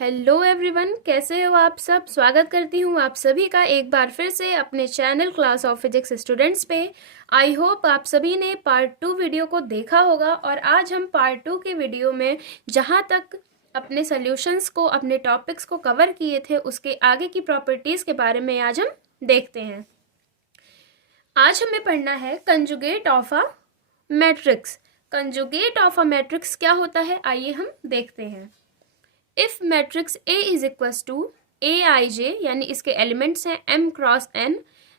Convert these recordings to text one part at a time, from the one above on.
Hello everyone, कैसे हो आप सब। स्वागत करती हूँ आप सभी का एक बार फिर से अपने channel class of physics students पे। आई होप आप सभी ने पार्ट 2 वीडियो को देखा होगा और आज हम पार्ट 2 के वीडियो में जहाँ तक अपने सॉल्यूशंस को, अपने टॉपिक्स को कवर किए थे, उसके आगे की प्रॉपर्टीज़ के बारे में आज हम देखते हैं। आज हमें पढ़ना है conjugate of a matrix. Conjugate of a matrix क्या होता है, आइए हम देखते हैं। If matrix A is equals to Aij, यानी इसके एलिमेंट्स हैं m cross n,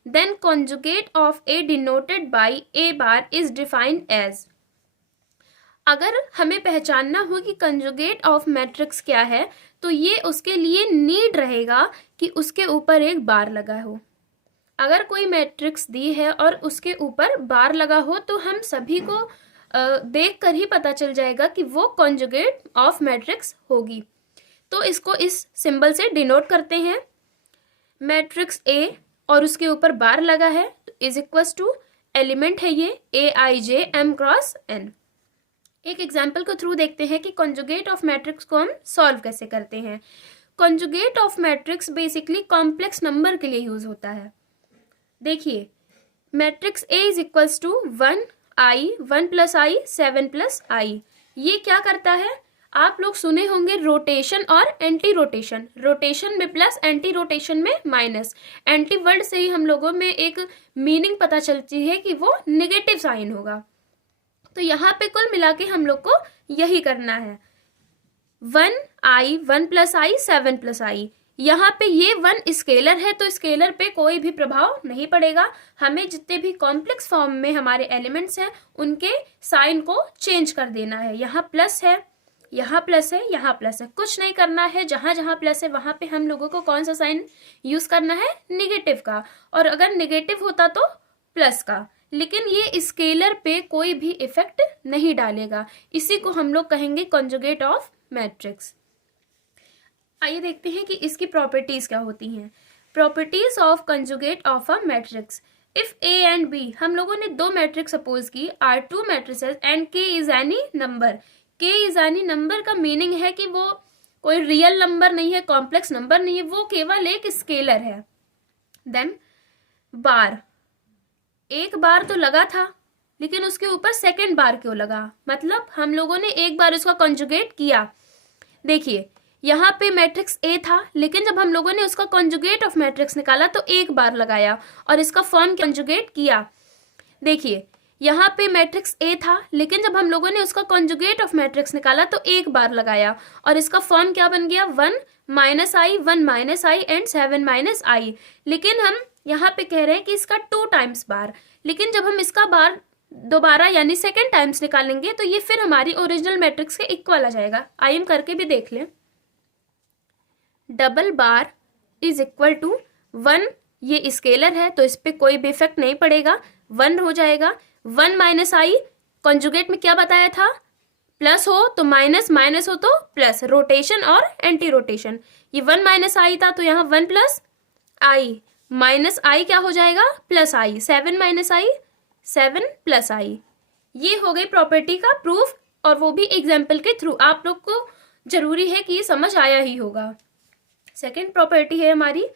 then conjugate of A denoted by A bar is defined as. अगर हमें पहचानना हो कि कंजुगेट ऑफ मैट्रिक्स क्या है, तो ये उसके लिए नीड रहेगा कि उसके ऊपर एक बार लगा हो। अगर कोई मैट्रिक्स दी है और उसके ऊपर बार लगा हो तो हम सभी को देख कर ही पता चल जाएगा कि वो कॉन्जुगेट ऑफ मैट्रिक्स होगी। तो इसको इस सिंबल से डिनोट करते हैं। मैट्रिक्स ए और उसके ऊपर बार लगा है तो इज इक्वल्स टू एलिमेंट है ये Aij m क्रॉस n। एक एग्जाम्पल को थ्रू देखते हैं कि कॉन्जुगेट ऑफ मैट्रिक्स को हम सॉल्व कैसे करते हैं। Conjugate of matrix basically complex number के लिए यूज होता है। देखिए, matrix A is equals to 1i 1 + i 7 + i। ये क्या करता है, आप लोग सुने होंगे रोटेशन और एंटी रोटेशन। रोटेशन में प्लस, एंटी रोटेशन में माइनस। एंटी वर्ड से ही हम लोगों में एक मीनिंग पता चलती है कि वो नेगेटिव साइन होगा। तो यहाँ पे कुल मिला के हम लोग को यही करना है। 1i 1 + i 7 + i। यहाँ पे ये 1 स्केलर है तो स्केलर पे कोई भी प्रभाव नहीं पड़ेगा। हमें जितने भी कॉम्प्लेक्स फॉर्म में हमारे एलिमेंट्स हैं उनके साइन को चेंज कर देना है। यहाँ प्लस है, यहाँ प्लस है, यहाँ प्लस है, कुछ नहीं करना है। जहां जहां प्लस है वहां पे हम लोगों को कौन सा साइन यूज करना है, निगेटिव का। और अगर निगेटिव होता तो प्लस का। लेकिन ये स्केलर पे कोई भी इफेक्ट नहीं डालेगा। इसी को हम लोग कहेंगे कॉन्जुगेट ऑफ मैट्रिक्स। आइए देखते हैं कि इसकी प्रॉपर्टीज क्या होती हैं। Properties of conjugate of a matrix. If A and B, हम लोगों ने दो मैट्रिक्स सपोज की, are two matrices and K is any number. K is any number का मीनिंग है कि वो कोई रियल नंबर नहीं है, कॉम्प्लेक्स नंबर नहीं है, वो केवल एक स्केलर है। देन बार, एक बार तो लगा था लेकिन उसके ऊपर सेकेंड बार क्यों लगा, मतलब हम लोगों ने एक बार उसका कॉन्जुगेट किया। देखिए, यहाँ पे मैट्रिक्स ए था लेकिन जब हम लोगों ने उसका कॉन्जुगेट ऑफ मैट्रिक्स निकाला तो एक बार लगाया और इसका फॉर्म कॉन्जुगेट किया। देखिए, यहाँ पे मैट्रिक्स ए था लेकिन जब हम लोगों ने उसका कॉन्जुगेट ऑफ मैट्रिक्स निकाला तो एक बार लगाया और इसका फॉर्म क्या बन गया, 1 - i 1 - i एंड 7 - i। लेकिन हम यहाँ पे कह रहे हैं कि इसका 2 टाइम्स बार, लेकिन जब हम इसका बार दोबारा यानी सेकेंड टाइम्स निकालेंगे तो ये फिर हमारी ओरिजिनल मैट्रिक्स के इक्वल आ जाएगा। आइए हम करके भी देख लें। Double bar is equal to 1, ये स्केलर है तो इस पर कोई भी इफेक्ट नहीं पड़ेगा, 1 हो जाएगा। 1 - i, कॉन्जुगेट में क्या बताया था, प्लस हो तो माइनस, माइनस हो तो प्लस, रोटेशन और एंटी रोटेशन। ये 1 - i था तो यहाँ 1 + i, माइनस i क्या हो जाएगा, प्लस i। 7 - i 7 + i। ये हो गई प्रॉपर्टी का प्रूफ, और वो भी एग्जाम्पल के थ्रू। आप लोग को जरूरी है कि ये समझ आया ही होगा। सेकेंड प्रॉपर्टी है हमारी,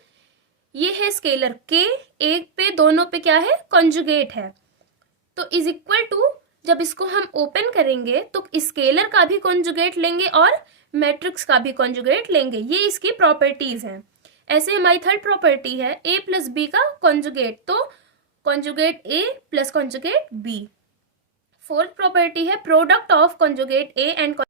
ये है स्केलर के, एक पे दोनों पे क्या है, कॉन्जुगेट है। तो इज इक्वल टू, जब इसको हम ओपन करेंगे तो स्केलर का भी कॉन्जुगेट लेंगे और मैट्रिक्स का भी कॉन्जुगेट लेंगे। ये इसकी प्रॉपर्टीज हैं। ऐसे हमारी थर्ड प्रॉपर्टी है a + b का कॉन्जुगेट, तो conjugate a + conjugate b। Fourth property है product of conjugate a and.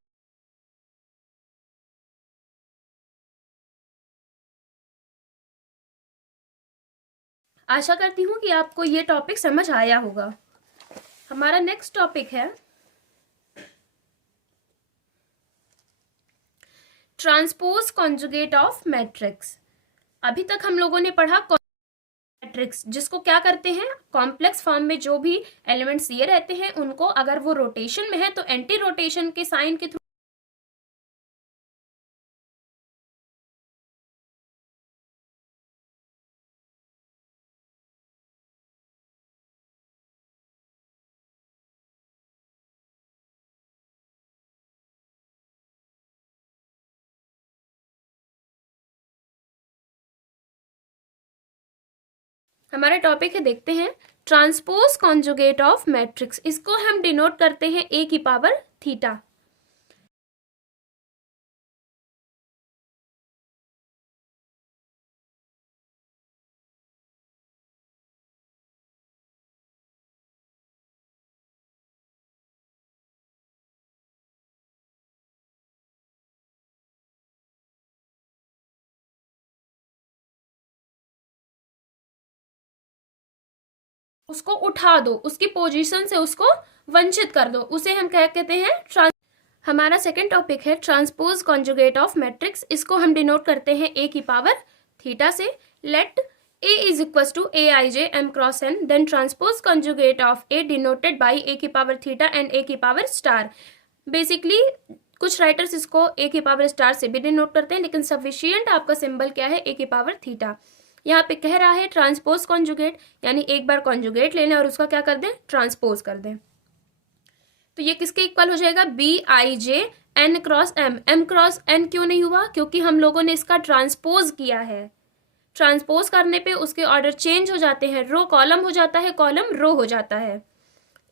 आशा करती हूँ कि आपको ये टॉपिक समझ आया होगा। हमारा नेक्स्ट टॉपिक है ट्रांसपोज कॉन्जुगेट ऑफ मैट्रिक्स। अभी तक हम लोगों ने पढ़ा मैट्रिक्स, जिसको क्या करते हैं, कॉम्प्लेक्स फॉर्म में जो भी एलिमेंट्स दिए रहते हैं उनको अगर वो रोटेशन में है तो एंटी रोटेशन के साइन के थ्रू हमारा टॉपिक है, देखते हैं, ट्रांसपोज कॉन्जुगेट ऑफ मैट्रिक्स। इसको हम डिनोट करते हैं ए की पावर थीटा। उसको उठा दो, उसकी पोजीशन से उसको वंचित कर दो, उसे हम क्या कहते हैं हमारा सेकंड टॉपिक है ट्रांसपोज कॉन्जुगेट ऑफ मैट्रिक्स। इसको हम डिनोट करते हैं ए की पावर थीटा से। Let A is equal to A I J M cross N, then transpose conjugate of A denoted by A की पावर थीटा एंड ए की power star. Basically कुछ writers इसको A की power star से भी denote करते हैं, लेकिन सफिशियंट आपका सिंबल क्या है, ए की पावर थीटा। यहाँ पे कह रहा है ट्रांसपोज कॉन्जुगेट, यानी एक बार कॉन्जुगेट ले लें और उसका क्या कर दें, ट्रांसपोज कर दें। तो ये किसके इक्वल हो जाएगा, B I J N cross M. M cross N क्यों नहीं हुआ, क्योंकि हम लोगों ने इसका ट्रांसपोज किया है। ट्रांसपोज करने पे उसके ऑर्डर चेंज हो जाते हैं, रो कॉलम हो जाता है, कॉलम रो हो जाता है,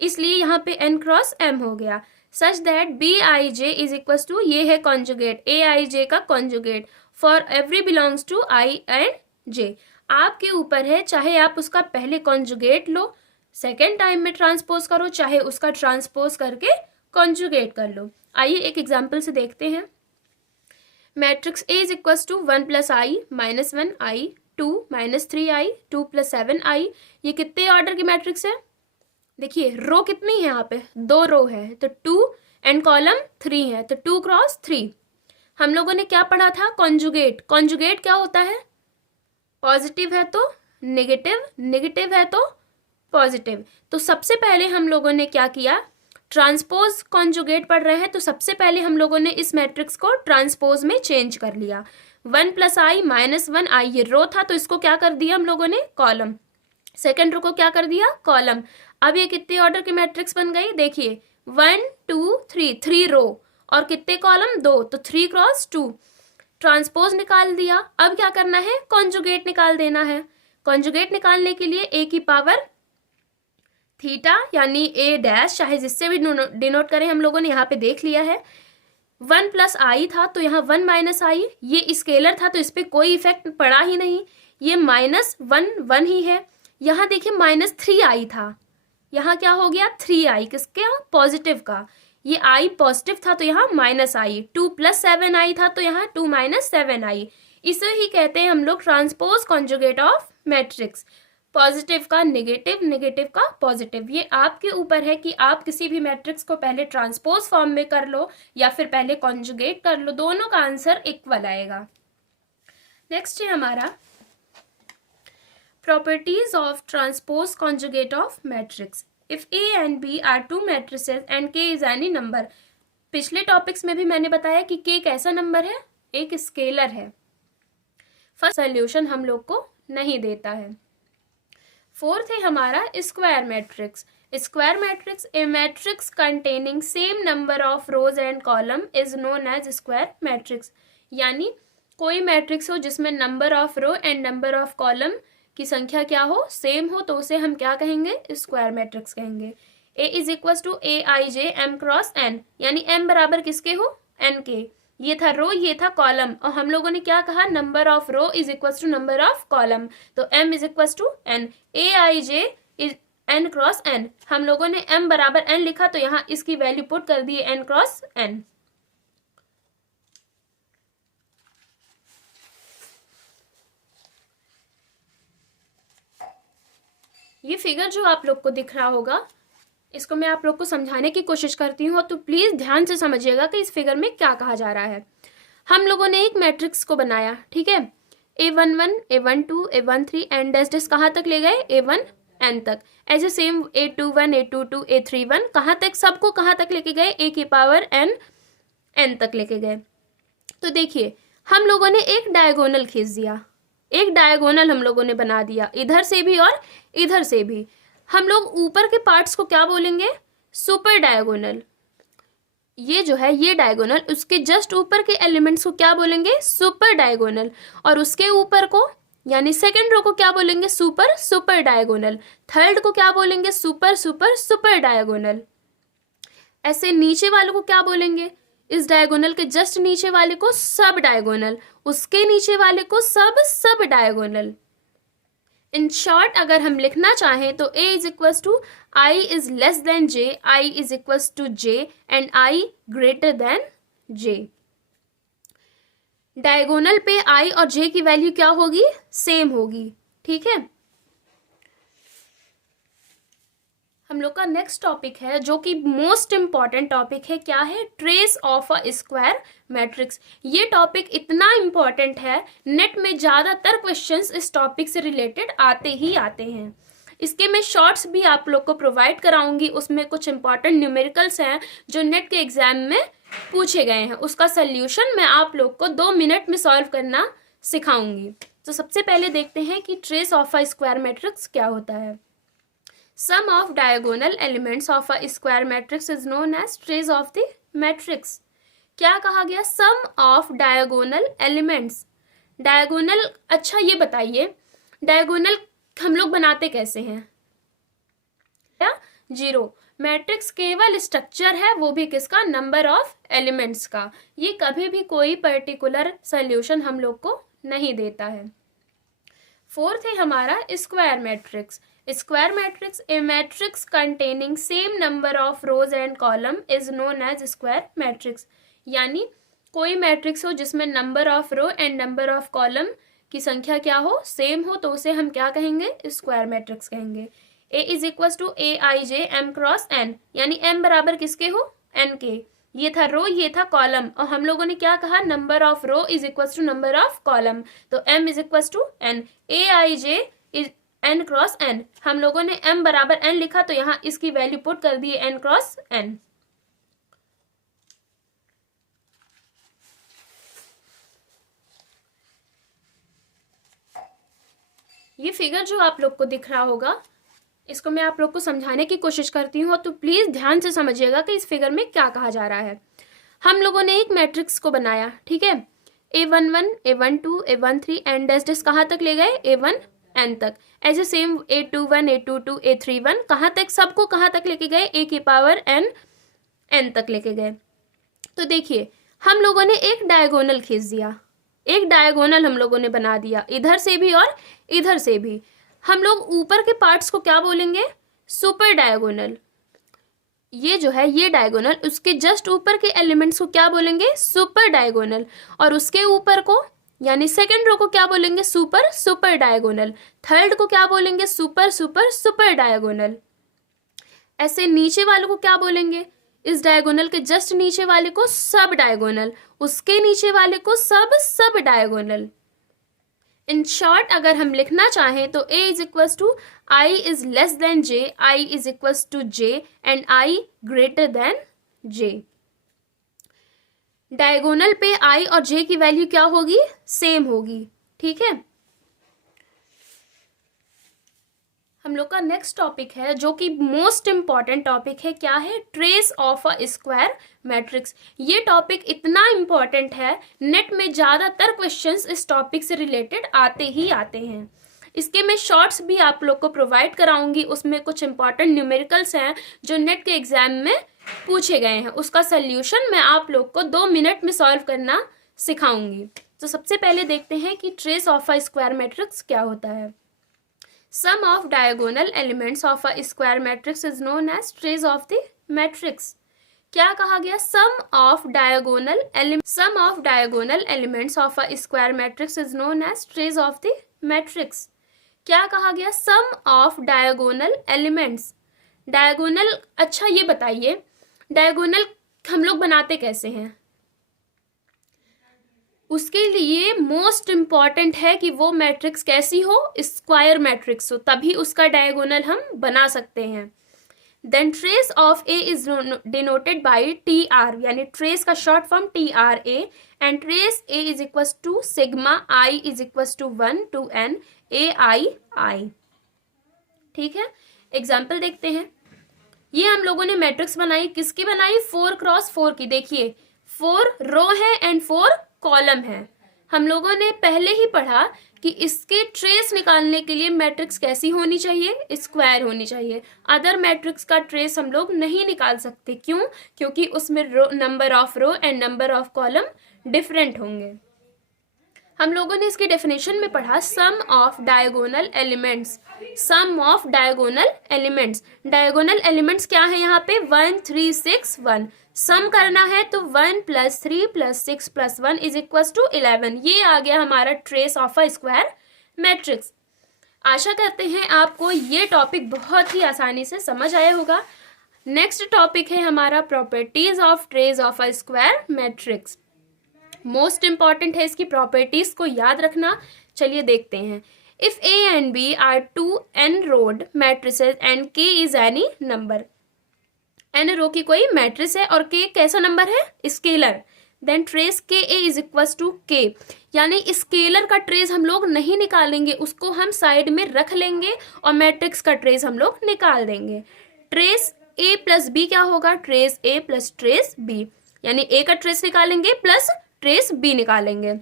इसलिए यहाँ पे एन क्रॉस एम हो गया। Such that B I J is equal to, ये है कॉन्जुगेट, ए आई जे का conjugate for every belongs to I and J. आपके ऊपर है, चाहे आप उसका पहले कॉन्जुगेट लो, सेकेंड टाइम में ट्रांसपोज करो, चाहे उसका ट्रांसपोज करके कॉन्जुगेट कर लो। आइए एक एग्जाम्पल से देखते हैं। Matrix A is equal to 1 plus I minus 1 I 2 minus 3 I 2 plus 7 I. ये कितने ऑर्डर की मैट्रिक्स है, देखिए रो कितनी है, यहाँ पे 2 रो है, तो 2 एंड कॉलम 3 है, तो 2 क्रॉस 3। हम लोगों ने क्या पढ़ा था, कॉन्जुगेट। कॉन्जुगेट क्या होता है, पॉजिटिव है तो नेगेटिव, नेगेटिव है तो पॉजिटिव। तो सबसे पहले हम लोगों ने क्या किया, ट्रांसपोज कॉन्जुगेट पढ़ रहे हैं, तो सबसे पहले हम लोगों ने इस मैट्रिक्स को ट्रांसपोज में चेंज कर लिया। 1 प्लस आई माइनस 1 आई, ये रो था, तो इसको क्या कर दिया हम लोगों ने, कॉलम। सेकेंड रो को क्या कर दिया, कॉलम। अब ये कितने ऑर्डर की मैट्रिक्स बन गई, देखिए 1 2 3, 3 रो और कितने कॉलम, 2, तो 3 क्रॉस 2। ट्रांसपोज निकाल दिया, अब क्या करना है, कॉन्जुगेट निकाल देना है। कॉन्जुगेट निकालने के लिए ए की पावर थीटा यानी ए डैश, चाहे जिससे भी डिनोट करें, हम लोगों ने यहाँ पे देख लिया है। 1 प्लस आई था तो यहाँ 1 माइनस आई, ये स्केलर था तो इस पर कोई इफेक्ट पड़ा ही नहीं, ये माइनस 1 1 ही है। यहाँ देखिए माइनस 3 आई था, यहाँ क्या हो गया 3 आई, किसका, पॉजिटिव का। ये आई पॉजिटिव था तो यहाँ माइनस आई। 2 प्लस 7 आई था तो यहाँ 2 माइनस 7 आई। इसे ही कहते हैं हम लोग transpose conjugate of matrix. Positive का नेगेटिव, नेगेटिव का पॉजिटिव। ये आपके ऊपर है कि आप किसी भी मैट्रिक्स को पहले ट्रांसपोज फॉर्म में कर लो या फिर पहले कॉन्जुगेट कर लो, दोनों का आंसर इक्वल आएगा। नेक्स्ट है हमारा properties of transpose conjugate of matrix. If A and B are two matrices and K is any number. पिछले टॉपिक्स में भी मैंने बताया कि के कैसा नंबर है, एक स्केलर है। फर्स्ट सोल्यूशन हम लोग को नहीं देता है। फोर्थ है हमारा square matrix. Square matrix, a matrix containing same number of rows and column is known as square matrix. यानी कोई मैट्रिक्स हो जिसमें number of row and number of column की संख्या क्या हो, सेम हो, तो उसे हम क्या कहेंगे, स्क्वायर मैट्रिक्स कहेंगे। A is equal to A I J M cross N, यानी एम बराबर किसके हो, एन के। ये था रो, ये था कॉलम, और हम लोगों ने क्या कहा, number of row is equal to number of column, तो M is equal to N. A I J is N cross N, हम लोगों ने एम बराबर एन लिखा तो यहाँ इसकी वैल्यू पुट कर दी एन क्रॉस एन। ये फिगर जो आप लोग को दिख रहा होगा, इसको मैं आप लोग को समझाने की कोशिश करती हूँ, तो प्लीज ध्यान से समझिएगा कि इस फिगर में क्या कहा जा रहा है। हम लोगों ने एक मैट्रिक्स को बनाया, ठीक है, A11, A12, A13 and dash dash कहाँ तक ले गए, A1 N तक। ऐसे सेम A21, A22, A31 कहाँ तक, सबको कहाँ तक लेके गए, A की पावर N तक लेके गए। तो देखिए हम लोगों ने एक डायगोनल खींच दिया, एक डायगोनल हम लोगों ने बना दिया, इधर से भी और इधर से भी। हम लोग ऊपर के पार्ट्स को क्या बोलेंगे, सुपर डायगोनल। ये जो है ये डायगोनल, उसके जस्ट ऊपर के एलिमेंट्स को क्या बोलेंगे, सुपर डायगोनल, और उसके ऊपर को यानी सेकंड रो को क्या बोलेंगे, सुपर सुपर डायगोनल। थर्ड को क्या बोलेंगे, सुपर सुपर सुपर डायगोनल। ऐसे नीचे वाले को क्या बोलेंगे, इस डायगोनल के जस्ट नीचे वाले को सब डायगोनल, उसके नीचे वाले को सब सब डायगोनल। इन शॉर्ट अगर हम लिखना चाहें तो a is equal to I is less than j, i is equal to j and i greater than j। Diagonal पे i और j की वैल्यू क्या होगी, सेम होगी। ठीक है, हम लोग का नेक्स्ट टॉपिक है जो कि मोस्ट इंपॉर्टेंट टॉपिक है, क्या है, trace of a square matrix. ये टॉपिक इतना इंपॉर्टेंट है, नेट में ज़्यादातर क्वेश्चंस इस टॉपिक से रिलेटेड आते ही आते हैं। इसके मैं शॉर्ट्स भी आप लोग को प्रोवाइड कराऊंगी, उसमें कुछ इंपॉर्टेंट न्यूमेरिकल्स हैं जो नेट के एग्जाम में पूछे गए हैं, उसका सल्यूशन मैं आप लोग को 2 मिनट में सॉल्व करना सिखाऊंगी। तो सबसे पहले देखते हैं कि trace of a square matrix क्या होता है। Sum of diagonal elements of a square matrix is known as trace of the matrix। क्या कहा गया, sum of diagonal elements। diagonal, अच्छा ये बताइए diagonal हम लोग बनाते कैसे हैं, क्या, जीरो। मैट्रिक्स केवल स्ट्रक्चर है, वो भी किसका, नंबर ऑफ एलिमेंट्स का। ये कभी भी कोई पर्टिकुलर सोल्यूशन हम लोग को नहीं देता है। फोर्थ है हमारा square matrix. Square matrix, a matrix containing same number of rows and column is known as square matrix. यानी कोई मैट्रिक्स हो जिसमें number of row and number of column की संख्या क्या हो, सेम हो, तो उसे हम क्या कहेंगे, स्क्वायर मैट्रिक्स कहेंगे। A is equal to A I J M cross N, यानी एम बराबर किसके हो, एन के। ये था रो, ये था कॉलम, और हम लोगों ने क्या कहा, number of row is equal to number of column, तो m is equal to n। A I J is n cross n, हम लोगों ने m बराबर n लिखा तो यहाँ इसकी वैल्यू पुट कर दी n क्रॉस n। ये फिगर जो आप लोग को दिख रहा होगा, इसको मैं आप लोग को समझाने की कोशिश करती हूँ, तो प्लीज ध्यान से समझिएगा कि इस फिगर में क्या कहा जा रहा है। हम लोगों ने एक मैट्रिक्स को बनाया, ठीक है, A11, A12, A13 and dash dash कहाँ तक ले गए, A1 n तक। ऐसे सेम A21, A22, A31 कहाँ तक, सबको कहाँ तक लेके गए, a की पावर n तक लेके गए। तो देखिए हम लोगों ने एक डायगोनल खींच दिया, एक डायगोनल हम लोगों ने बना दिया, इधर से भी और इधर से भी। हम लोग ऊपर के पार्ट्स को क्या बोलेंगे, सुपर डायगोनल। ये जो है ये डायगोनल, उसके जस्ट ऊपर के एलिमेंट्स को क्या बोलेंगे, सुपर डायगोनल, और उसके ऊपर को यानी सेकंड रो को क्या बोलेंगे, सुपर सुपर डायगोनल। थर्ड को क्या बोलेंगे, सुपर सुपर सुपर डायगोनल। ऐसे नीचे वाले को क्या बोलेंगे, इस डायगोनल के जस्ट नीचे वाले को सब डायगोनल, उसके नीचे वाले को सब सब डायगोनल। इन शॉर्ट अगर हम लिखना चाहें तो a is equal to I is less than j, i is equal to j and i greater than j। Diagonal पे i और j की वैल्यू क्या होगी, सेम होगी। ठीक है, हम लोग का नेक्स्ट टॉपिक है जो कि मोस्ट इंपॉर्टेंट टॉपिक है, क्या है, trace of a square matrix. ये टॉपिक इतना इंपॉर्टेंट है, नेट में ज़्यादातर क्वेश्चंस इस टॉपिक से रिलेटेड आते ही आते हैं। इसके मैं शॉर्ट्स भी आप लोग को प्रोवाइड कराऊंगी, उसमें कुछ इंपॉर्टेंट न्यूमेरिकल्स हैं जो नेट के एग्जाम में पूछे गए हैं, उसका सल्यूशन मैं आप लोग को 2 मिनट में सॉल्व करना सिखाऊंगी। तो सबसे पहले देखते हैं कि trace of a square matrix क्या होता है। Sum of diagonal elements of a square matrix is known as trace of the matrix। क्या कहा गया, sum of diagonal elements of a square matrix is known as trace of the matrix। क्या कहा गया, sum of diagonal elements। diagonal, अच्छा ये बताइए diagonal हम लोग बनाते कैसे हैं। उसके लिए मोस्ट इंपॉर्टेंट है कि वो मैट्रिक्स कैसी हो, स्क्वायर मैट्रिक्स हो, तभी उसका डायगोनल हम बना सकते हैं। Then trace of A is denoted by T R, यानी ट्रेस का short form T R A, and trace A is equal to sigma I is equal to 1 to n A I I. ठीक है, example देखते हैं। ये हम लोगों ने मैट्रिक्स बनाई, किसकी बनाई, 4 क्रॉस 4 की। देखिए 4 रो है एंड 4 कॉलम है, हम लोगों ने पहले ही पढ़ा कि इसके ट्रेस निकालने के लिए मैट्रिक्स कैसी होनी चाहिए, स्क्वायर होनी चाहिए। अदर मैट्रिक्स का ट्रेस हम लोग नहीं निकाल सकते। क्यों? क्योंकि उसमें number of row and number of column different होंगे। हम लोगों ने इसकी डेफिनेशन में पढ़ा sum of diagonal elements. Sum of diagonal elements, diagonal elements क्या है यहाँ पे? 1 3 6 1। सम करना है तो 1 + 3 + 6 + 1 = 11। ये आ गया हमारा trace of a square matrix. आशा करते हैं आपको ये टॉपिक बहुत ही आसानी से समझ आया होगा। नेक्स्ट टॉपिक है हमारा properties of trace of a square matrix. Most important है इसकी प्रॉपर्टीज को याद रखना। चलिए देखते हैं। If A and B are two n-rowed matrices and K is any number, n row की कोई मैट्रिस है और K कैसा नंबर है? Scalar. Then trace KA = K, यानी स्केलर का ट्रेस हम लोग नहीं निकालेंगे, उसको हम साइड में रख लेंगे और मैट्रिक्स का ट्रेस हम लोग निकाल देंगे। ट्रेस A + B क्या होगा? ट्रेस A + ट्रेस B, यानी A का ट्रेस निकालेंगे प्लस ट्रेस B निकालेंगे।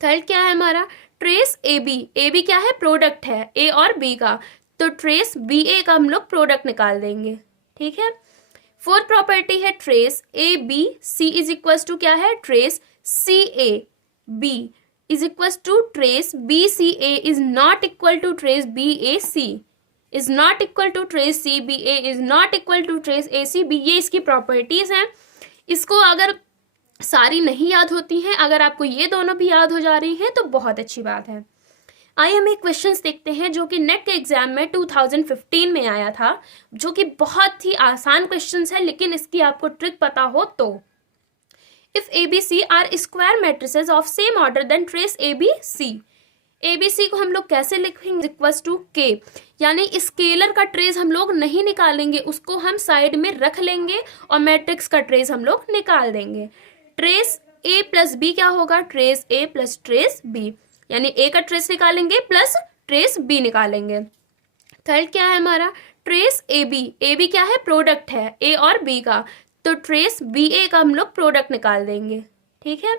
थर्ड क्या है हमारा? Trace AB। AB क्या है? प्रोडक्ट है A और B का, तो ट्रेस BA का हम लोग प्रोडक्ट निकाल देंगे। ठीक है। फोर्थ प्रॉपर्टी है ट्रेस ABC = क्या है? Trace CAB trace BCA is not equal to trace BAC, is not equal to trace CBA, is not equal to trace ACB। ये इसकी प्रॉपर्टीज हैं। इसको अगर सारी नहीं याद होती हैं, अगर आपको ये दोनों भी याद हो जा रही हैं तो बहुत अच्छी बात है। आइए हम एक क्वेश्चंस देखते हैं जो कि नेट के एग्जाम में 2015 में आया था, जो कि बहुत ही आसान क्वेश्चंस है, लेकिन इसकी आपको ट्रिक पता हो तो। If ABC are square matrices of same order then trace ABC। ABC को हम लोग कैसे लिखेंगे? = K, यानी स्केलर का ट्रेस हम लोग नहीं निकालेंगे, उसको हम साइड में रख लेंगे और मैट्रिक्स का ट्रेस हम लोग निकाल देंगे। ट्रेस A + B क्या होगा? ट्रेस A + ट्रेस B, यानी A का ट्रेस निकालेंगे प्लस ट्रेस B निकालेंगे। थर्ड क्या है हमारा? Trace AB। AB क्या है? प्रोडक्ट है A और B का, तो ट्रेस BA का हम लोग प्रोडक्ट निकाल देंगे। ठीक है।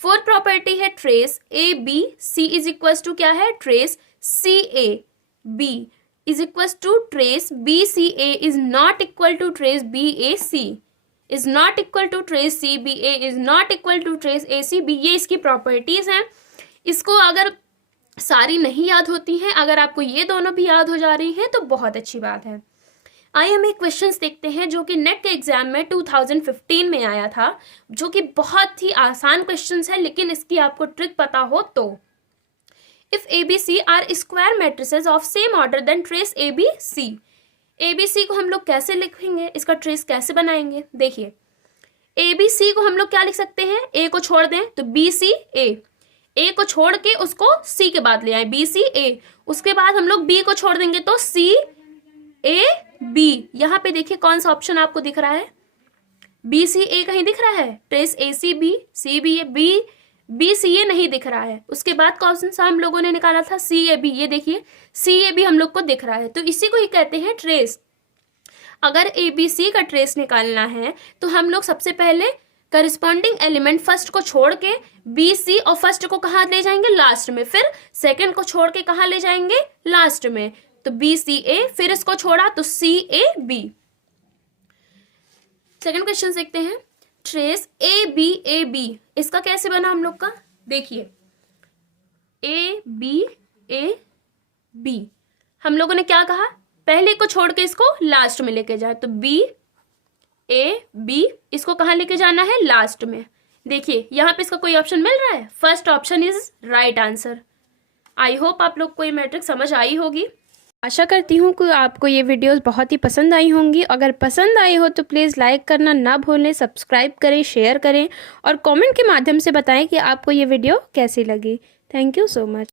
फोर्थ प्रॉपर्टी है ट्रेस ABC = क्या है? Trace CAB trace BCA is not equal to trace BAC, is not equal to trace CBA, is not equal to trace ACB। ये इसकी प्रॉपर्टीज हैं। इसको अगर सारी नहीं याद होती हैं, अगर आपको ये दोनों भी याद हो जा रही हैं तो बहुत अच्छी बात है। आइए हम एक क्वेश्चंस देखते हैं जो कि नेट के एग्जाम में 2015 में आया था, जो कि बहुत ही आसान क्वेश्चंस है, लेकिन इसकी आपको ट्रिक पता हो तो। If ABC are square matrices of same order then trace ABC। ABC को हम लोग कैसे लिखेंगे? इसका ट्रेस कैसे बनाएंगे? देखिए, ABC को हम लोग क्या लिख सकते हैं? A को छोड़ दें तो BCA, A को छोड़ के उसको C के बाद ले आए BCA, उसके बाद हम लोग B को छोड़ देंगे तो CAB। यहाँ पे देखिए कौन सा ऑप्शन आपको दिख रहा है? BCA कहीं दिख रहा है? ट्रेस ACB, CBA, BCA नहीं दिख रहा है। उसके बाद कौन सा हम लोगों ने निकाला था? CAB। ये देखिए CAB हम लोग को दिख रहा है, तो इसी को ही कहते हैं ट्रेस। अगर ABC का ट्रेस निकालना है तो हम लोग सबसे पहले करस्पॉन्डिंग एलिमेंट फर्स्ट को छोड़ के BC, और फर्स्ट को कहाँ ले जाएंगे? लास्ट में। फिर सेकंड को छोड़ के कहाँ ले जाएंगे? लास्ट में, तो BCA। फिर इसको छोड़ा तो CAB। सेकंड क्वेश्चन देखते हैं। ट्रेस ABAB, इसका कैसे बना हम लोग का? देखिए, ABAB हम लोगों ने क्या कहा? पहले को छोड़ के इसको लास्ट में लेके जाए, तो BAB इसको कहाँ लेके जाना है? लास्ट में। देखिए यहाँ पे इसका कोई ऑप्शन मिल रहा है? First option is right answer. I hope आप लोग को ये मैट्रिक समझ आई होगी। आशा करती हूँ कि आपको ये वीडियोस बहुत ही पसंद आई होंगी। अगर पसंद आई हो तो प्लीज़ लाइक करना ना भूलें, सब्सक्राइब करें, शेयर करें और कमेंट के माध्यम से बताएं कि आपको ये वीडियो कैसी लगी। Thank you so much.